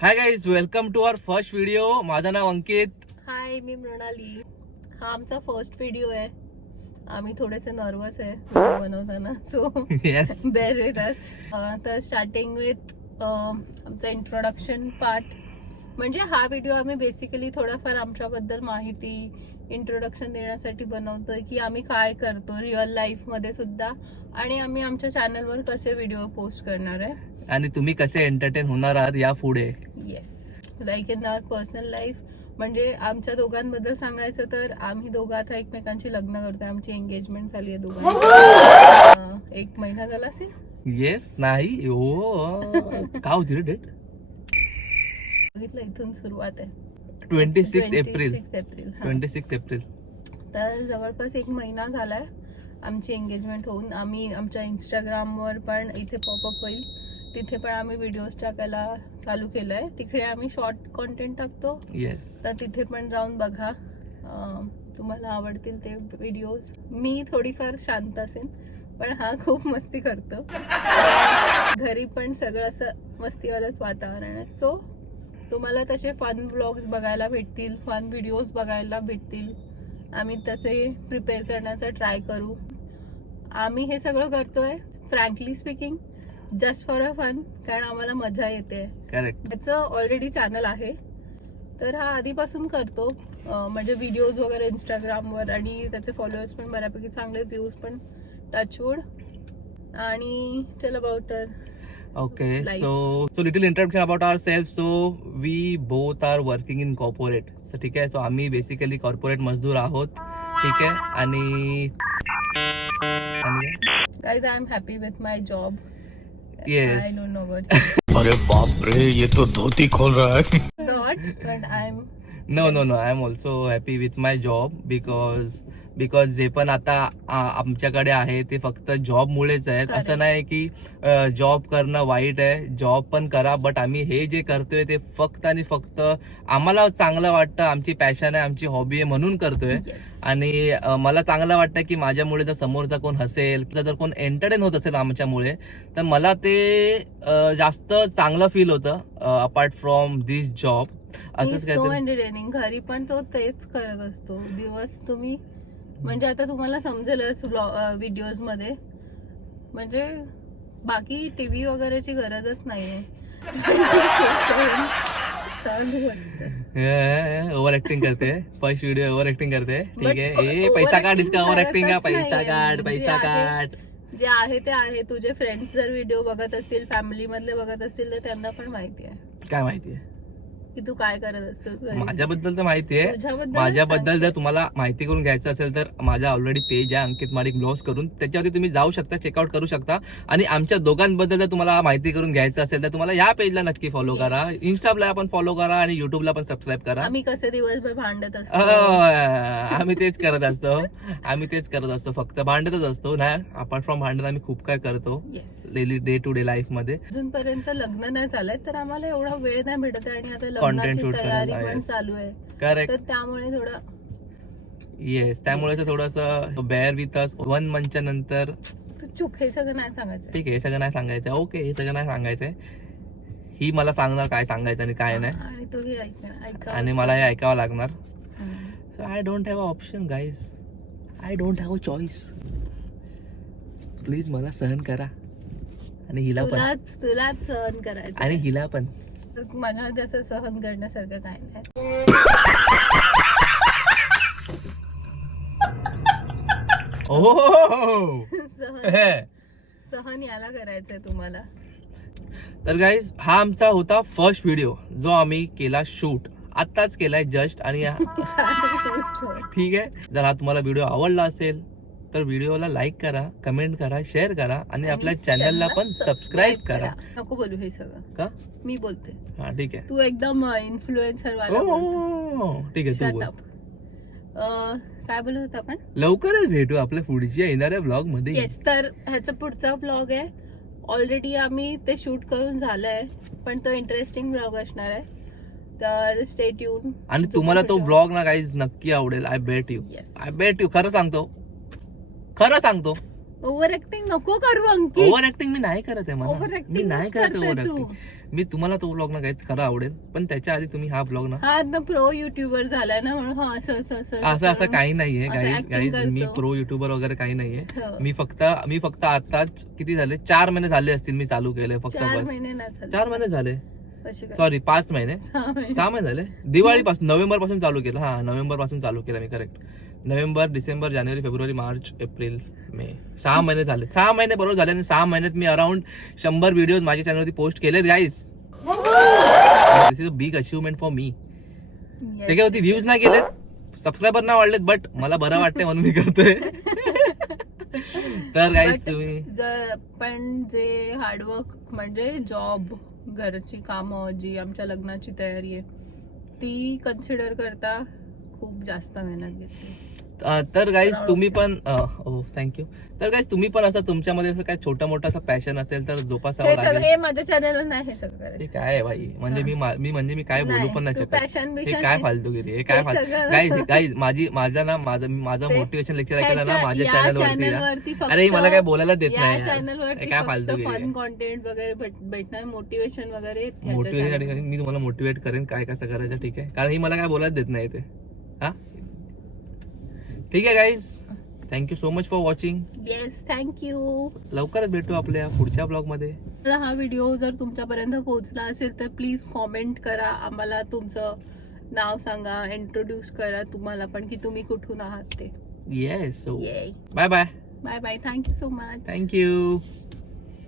High guys, welcome to our first video. माझं नाव अंकित. हाय, मी मृणाली. हा आमचा फर्स्ट व्हिडिओ आहे. आम्ही थोडेसे नर्वस आहे व्हिडिओ बनवताना, so yes, bear with us. तर स्टार्टिंग विथ आमचा इंट्रोडक्शन पार्ट. म्हणजे हा व्हिडिओ आम्ही बेसिकली थोडाफार आमच्याबद्दल माहिती इंट्रोडक्शन देण्यासाठी बनवतोय की आम्ही काय करतो रिअल लाईफ मध्ये सुद्धा, आणि आम्ही आमच्या चॅनलवर कसे व्हिडिओ पोस्ट करणार आहे आणि तुम्ही कसे एंटरटेन होणार आहात या पुढे. Yes, like in our personal life. म्हणजे आमच्या दोघांबद्दल सांगायचं तर आम्ही दोघं आता एकमेकांची लग्न करतोय. आमची एंगेजमेंट झाली आहे दोघांची. 1 महिना झाला असेल. येस, नाही हो, का होती रे डेट? बघितलं, इथून सुरुवात आहे. 26 एप्रिल. 26 एप्रिल. तर जवळपास 1 महिना झालाय आमची एंगेजमेंट होऊन. आम्ही आमच्या इंस्टाग्रामवर पण इथे पॉपअप होईल, तिथे पण आम्ही व्हिडिओज टाकायला चालू केलंय. तिकडे आम्ही शॉर्ट कॉन्टेंट टाकतो. येस, तर तिथे पण जाऊन बघा, तुम्हाला आवडतील ते व्हिडिओज. मी थोडीफार शांत असेल, पण हा खूप मस्ती करतो. घरी पण सगळं असं मस्तीवालंच वातावरण आहे. सो तुम्हाला तसे फन व्लॉग्स बघायला भेटतील, फन व्हिडिओज बघायला भेटतील. आम्ही तसे प्रिपेअर करण्याचा ट्राय करू. आम्ही हे सगळं करतोय frankly speaking just for a fun, कारण आम्हाला मजा येते. करेक्ट. त्याचं ऑलरेडी चॅनल आहे, तर हा आधीपासून करतो. म्हणजे व्हिडिओज वगैरे इंस्टाग्रामवर, आणि त्याचे फॉलोअर्स पण बऱ्यापैकी चांगले, व्ह्यूज पण टचवूड. आणि चल about Okay, Life. so little introduction about ourselves. So we both are working in corporate. So ठीक आहे, so आम्ही बेसिकली कॉर्पोरेट मजदूर आहोत. ठीक आहे, आणि guys, I am happy with my job. Yes. I don't know what अरे बाप रे, ये तो धोती खोल रहा है. Not, but I am No, I am also happy with my job because जे पण आता आमच्याकडे आहे ते फक्त जॉब मुळेच आहेत. Correct. असं नाही की जॉब करणं वाईट आहे, जॉब पण करा, बट आम्ही हे जे करतोय ते फक्त आणि फक्त आम्हाला चांगलं वाटतं, आमची पॅशन आहे, आमची हॉबी आहे म्हणून करतोय. Yes. आणि मला चांगलं वाटतं की माझ्यामुळे जर समोरचा कोण हसेल, जर कोण एंटरटेन होत असेल आमच्यामुळे, तर मला ते जास्त चांगलं फील होतं अपार्ट फ्रॉम दिस जॉब. असंच सो काहीतरी. एंटरटेनिंग. घरी पण तो तेच करत असतो दिवस. तुम्ही म्हणजे आता तुम्हाला समजेलच व्हिडिओज मध्ये, म्हणजे बाकी टीव्ही वगैरेची गरजच नाहीये. चालू असतं. ओव्हर ऍक्टिंग करते. फर्स्ट व्हिडिओ ओव्हर ऍक्टिंग करते. ठीक But आहे, ए पैसा काढ, इसका ओव्हर ऍक्टिंग का, करतच पैसा नाहीये. काढ, जे पैसा आहे- काढ. जे आहे ते आहे. तुझे फ्रेंड्स जर व्हिडिओ बघत असतील, फॅमिली मधले बघत असतील, तर त्यांना पण माहिती आहे काय माहितीये की तू काय करत असतोस घरी. माझ्याबद्दल तर माहितीये. तुझ्याबद्दलच माझ्याबद्दल जर सांगते. तुम्हाला माहिती करून घ्यायचं असेल तर माझा ऑलरेडी पेज आहे अंकित माडिक ब्लॉग्स करून, त्याच्यावरती तुम्ही जाऊ शकता, चेकआउट करू शकता. आणि आमच्या दोघांबद्दल जर तुम्हाला माहिती करून घ्यायचं असेल तर तुम्हाला या पेजला नक्की फॉलो करा. इन्स्टाला पण फॉलो करा आणि युट्यूबला पण सबस्क्राईब करा. आम्ही कसे दिवसभर भांडत असतो. आम्ही तेच करत असतो. फक्त भांडतच असतो ना. अपार्ट फ्रॉम भांडत आम्ही खूप काय करतो yes. Daily, day to day life मध्ये. अजूनपर्यंत लग्न नाही झालंय, तर आम्हाला एवढा वेळ नाही भेटत आहे, आणि आता Content लग्नाची shoot तयारी करायला, पण yes. चालू आहे. करेक्ट. तर त्यामुळे थोडं येस, त्यामुळे थोडस बेअर विथ अस. 1 मंथच्या नंतर. तू चुप, हे सगळं नाही सांगायचं. ठीक आहे, हे सगळं नाही सांगायचं. ओके, हे सगळं नाही सांगायचंय. ही मला सांगणार काय सांगायचं आणि काय नाही, आणि तू हे ऐकावंच आणि मला हे ऐकावं लागणार. हम्म. So I don't have a option guys, I don't have a choice. Please मला सहन करा, आणि हिला पण, तुलाच सहन करायचं. आणि हिला पण. माझ्यामध्ये असं सहन करण्यासारखं काय नाही. ओह सहन याला करायचंय तुम्हाला. तर गाईज, हा आमचा होता फर्स्ट व्हिडिओ जो आम्ही केला शूट, आत्ताच केलाय जस्ट. आणि ठीक आहे, जर हा तुम्हाला व्हिडिओ आवडला असेल तर व्हिडिओला लाईक करा, कमेंट करा, शेअर करा, आणि आपल्या चॅनलला पण सबस्क्राईब करा. नको बोलू हे सगळं, का? मी बोलते. हा ठीक आहे. तू एकदम इन्फ्लुएन्सर वाला हो, बोलतो. ठीक आहे, तू Shut बोल. up. काय बोलत होतो आपण? लवकरच भेटू आपल्या पुढच्या येणाऱ्या ब्लॉग मध्ये. येस, तर ह्याचा पुढचा ब्लॉग आहे. ऑलरेडी आम्ही ते शूट करून झालंय, पण तो इंटरेस्टिंग ब्लॉग असणार आहे, तर स्टे ट्यून. आणि तुम्हाला तो ब्लॉग ना गाईज नक्की आवडेल. I bet you, Yes. I bet you. खरं सांगतो. ओव्हर ऍक्टिंग नको करू अंकित. ओव्हर ऍक्टिंग मी नाही करत आहे मला, Overacting मी नाही च करत करतोय ओव्हर तू. ऍक्टिंग. मी तुम्हाला तो ब्लॉग ना काहीच खरं आवडेल, पण त्याच्या आधी तुम्ही हा ब्लॉग ना हा आता प्रो युट्यूबर झालाय ना म्हणून हा असं असं असं असं काही नाहीये असं गाईज. acting गाईज मी करतो. प्रो युट्यूबर वगैरे काही नाहीये. हो. मी फक्त आताच किती झाले, 4 महिने झाले असतील मी चालू केलंय फक्त. 4 बस महिने नाही झाले. 4 महिने झाले, अशी काय? सॉरी 5 महिने, 6 महिने. 6 महिने झाले. दिवाळीपासून, नोव्हेंबर पासून चालू केलं. हा नोव्हेंबर पासून चालू केलं मी, करेक्ट. नोव्हेंबर, डिसेंबर, जानेवारी, फेब्रुवारी, मार्च, एप्रिल, मे, 6 महिने झाले. 6 महिने बरोबर झाले. आणि 6 महिन्यात मी अराउंड 100 व्हिडिओ माझ्या चॅनलवरती पोस्ट केलेत guys. This is a big achievement for me. Yes. त्याच्यावरती व्ह्यूज नाही गेलेत, सबस्क्रायबर नाही वाढलेत, बट मला बरं वाटतंय म्हणून मी करतोय. तर गाईज But तुम्ही पण जे हार्डवर्क म्हणजे जॉब, घरची कामं, जी आमच्या लग्नाची तयारी आहे ती कन्सिडर करता खूप जास्त मेहनत घेतली. तर गाईज तुम्ही पण थँक्यू. तर गाईज तुम्ही पण असं तुमच्यामध्ये असं काय छोटा मोठा असं पॅशन असेल तर जोपासावं हे सगळं लागेल. हे माझ्या चॅनलवर नाही हे सगळं हे करायचं. काय आहे भाई, म्हणजे मी काय बोलू पण नाही तू शकत. passion हे बिशन काय हे- फालतूगिरी, हे काय हे फालतू. सगळं- गाईज माझं ते- मोटिवेशन लेक्चर ऐकायला ना ह्याच्या- माझ्या या चॅनलवरती चॅनलवरती फक्त- अरे मला काय बोलायला देत या नाही यार. चॅनलवरती हे काय फक्त फालतूगिरी फन आहे. कॉन्टेंट वगैरे भेटणार, मोटिवेशन वगैरे ह्याच्या मोटिवेशन channel वर. मी तुम्हाला मोटिवेट करेन काय कसं करायचं, ठीक आहे, कारण ही मला काय बोलायला देत नाही ते. हा ठीक आहे guys, thank you so much for watching. Yes, thank you. लवकरच भेटू आपल्या पुढच्या ब्लॉग मध्ये. मला हा व्हिडिओ जर तुमच्यापर्यंत पोहोचला असेल तर प्लीज कॉमेंट करा, आम्हाला तुमचं नाव सांगा, इंट्रोड्यूस करा तुम्हाला पण की तुम्ही कुठून आहात ते. येस, सो ये bye bye. Bye bye. Thank you so much. Thank you.